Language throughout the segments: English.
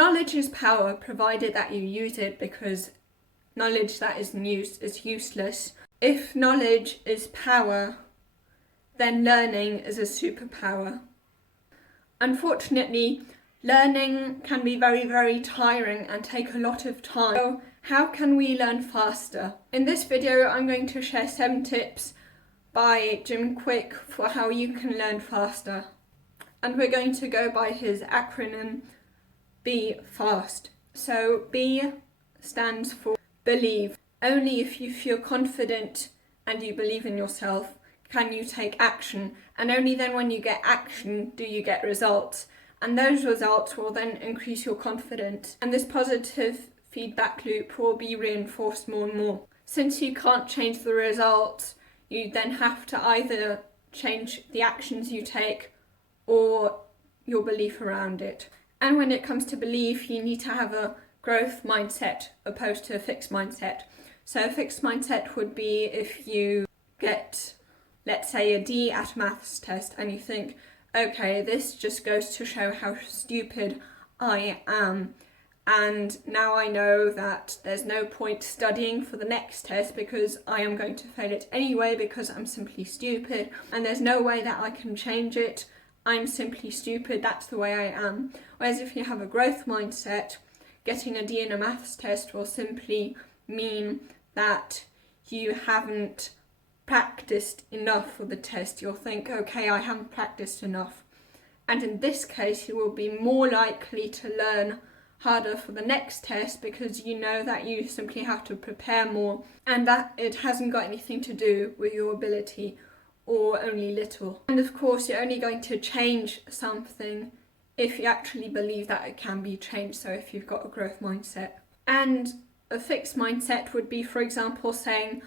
knowledge is power, provided that you use it, because knowledge that isn't used is useless. If knowledge is power, then learning is a superpower. Unfortunately, learning can be very, very tiring and take a lot of time. So how can we learn faster? In this video, I'm going to share 7 tips by Kwik for how you can learn faster. And we're going to go by his acronym, Be Fast. So B stands for believe. Only if you feel confident and you believe in yourself can you take action, and only then when you get action do you get results, and those results will then increase your confidence, and this positive feedback loop will be reinforced more and more. Since you can't change the results, you then have to either change the actions you take or your belief around it. And when it comes to belief, you need to have a growth mindset opposed to a fixed mindset. So a fixed mindset would be if you get, let's say, a D at a maths test and you think, okay, this just goes to show how stupid I am, and now I know that there's no point studying for the next test because I am going to fail it anyway because I'm simply stupid, and there's no way that I can change it. I'm simply stupid, that's the way I am. Whereas if you have a growth mindset, getting a D in a maths test will simply mean that you haven't practiced enough for the test. You'll think, okay, I haven't practiced enough. And in this case, you will be more likely to learn harder for the next test because you know that you simply have to prepare more and that it hasn't got anything to do with your ability or only little. And of course, you're only going to change something if you actually believe that it can be changed, so if you've got a growth mindset. And a fixed mindset would be, for example, saying,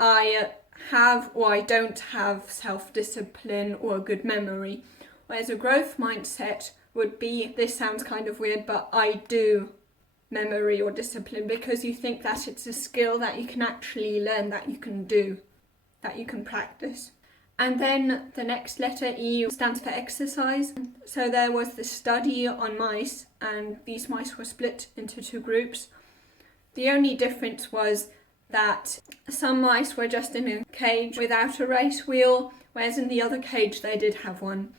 I have or I don't have self-discipline or a good memory. Whereas a growth mindset would be, this sounds kind of weird, but I do memory or discipline, because you think that it's a skill that you can actually learn, that you can do, that you can practice. And then the next letter, E, stands for exercise. So there was this study on mice, and these mice were split into 2 groups. The only difference was that some mice were just in a cage without a race wheel, whereas in the other cage they did have one.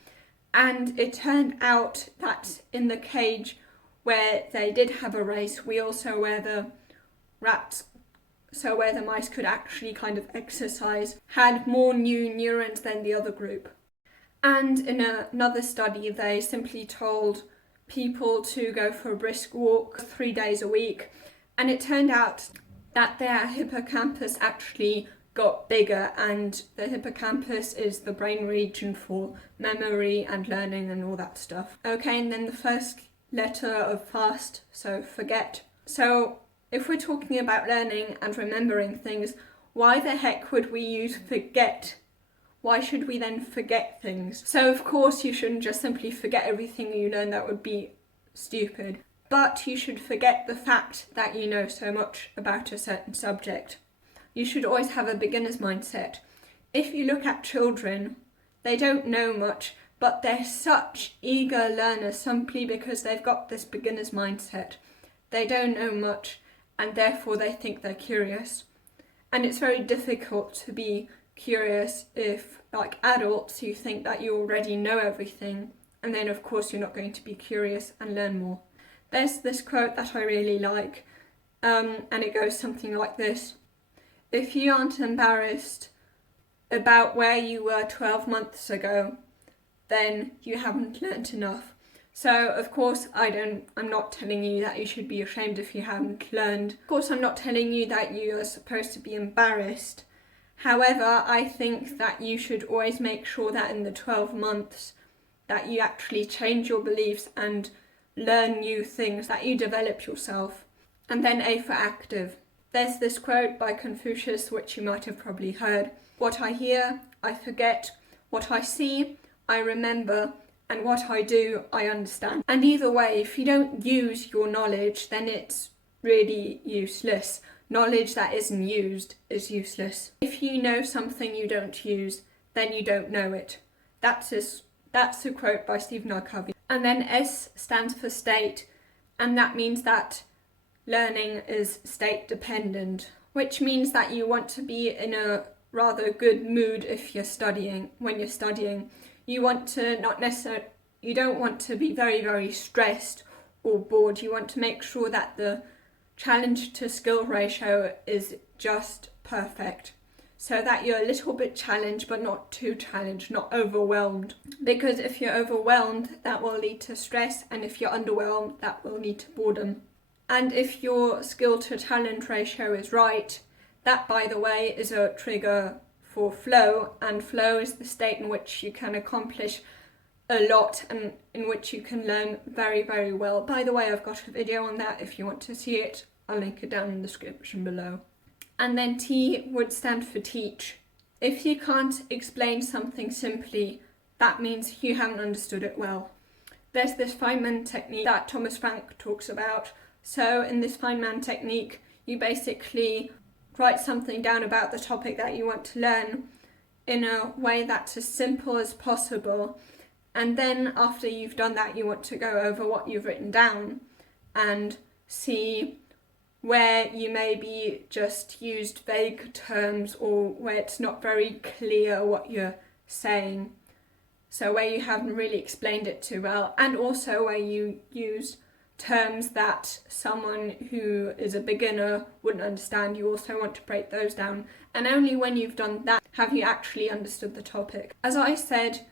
And it turned out that in the cage where they did have a race wheel, so where the mice could actually kind of exercise, had more new neurons than the other group. And in another study, they simply told people to go for a brisk walk 3 days a week, and it turned out that their hippocampus actually got bigger, and the hippocampus is the brain region for memory and learning and all that stuff. Okay, and then the first letter of fast, so forget. So if we're talking about learning and remembering things, why the heck would we use forget? Why should we then forget things? So of course you shouldn't just simply forget everything you learn, that would be stupid. But you should forget the fact that you know so much about a certain subject. You should always have a beginner's mindset. If you look at children, they don't know much, but they're such eager learners simply because they've got this beginner's mindset. They don't know much, and therefore they think they're curious. And it's very difficult to be curious if, like adults, you think that you already know everything, and then of course you're not going to be curious and learn more. There's this quote that I really like, and it goes something like this. If you aren't embarrassed about where you were 12 months ago, then you haven't learnt enough. So of course I'm not telling you that you should be ashamed if you haven't learned. Of course I'm not telling you that you are supposed to be embarrassed. However, I think that you should always make sure that in the 12 months that you actually change your beliefs and learn new things, that you develop yourself. And then A for active. There's this quote by Confucius, which you might have probably heard. What I hear, I forget. What I see, I remember. And what I do, I understand. And either way, if you don't use your knowledge, then it's really useless. Knowledge that isn't used is useless. If you know something you don't use, then you don't know it. That's a quote by Stephen R. Covey. And then S stands for state. and that means that learning is state dependent, which means that you want to be in a rather good mood if you're studying. When you're studying, you want to you don't want to be very, very stressed or bored. You want to make sure that the challenge to skill ratio is just perfect, so that you're a little bit challenged but not too challenged, not overwhelmed. Because if you're overwhelmed, that will lead to stress, and if you're underwhelmed, that will lead to boredom. And if your skill to challenge ratio is right, that, by the way, is a trigger for flow, and flow is the state in which you can accomplish a lot and in which you can learn very, very well. By the way, I've got a video on that if you want to see it. I'll link it down in the description below. And then T would stand for teach. If you can't explain something simply, that means you haven't understood it well. There's this Feynman technique that Thomas Frank talks about. So in this Feynman technique, you basically write something down about the topic that you want to learn in a way that's as simple as possible. And then after you've done that, you want to go over what you've written down and see where you maybe just used vague terms, or where it's not very clear what you're saying. So where you haven't really explained it too well, and also where you used terms that someone who is a beginner wouldn't understand. You also want to break those down, and only when you've done that have you actually understood the topic. As I said,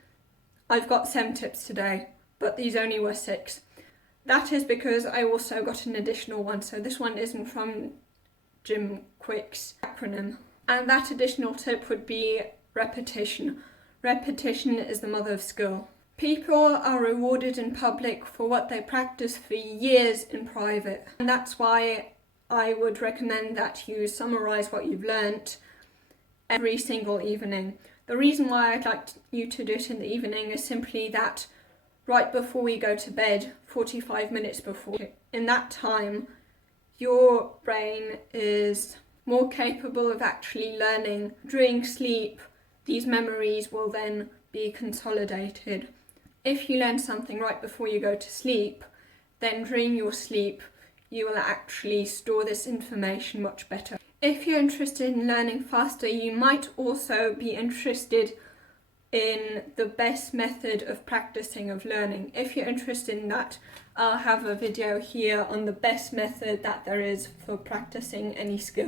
I've got 7 tips today, but these only were 6. That is because I also got an additional one, so this one isn't from Jim Kwik's acronym. And that additional tip would be repetition. Repetition is the mother of skill. People are rewarded in public for what they practice for years in private. And that's why I would recommend that you summarise what you've learnt every single evening. The reason why I'd like you to do it in the evening is simply that right before we go to bed, 45 minutes before, in that time, your brain is more capable of actually learning. During sleep, these memories will then be consolidated. If you learn something right before you go to sleep, then during your sleep, you will actually store this information much better. If you're interested in learning faster, you might also be interested in the best method of practicing of learning. If you're interested in that, I'll have a video here on the best method that there is for practicing any skill.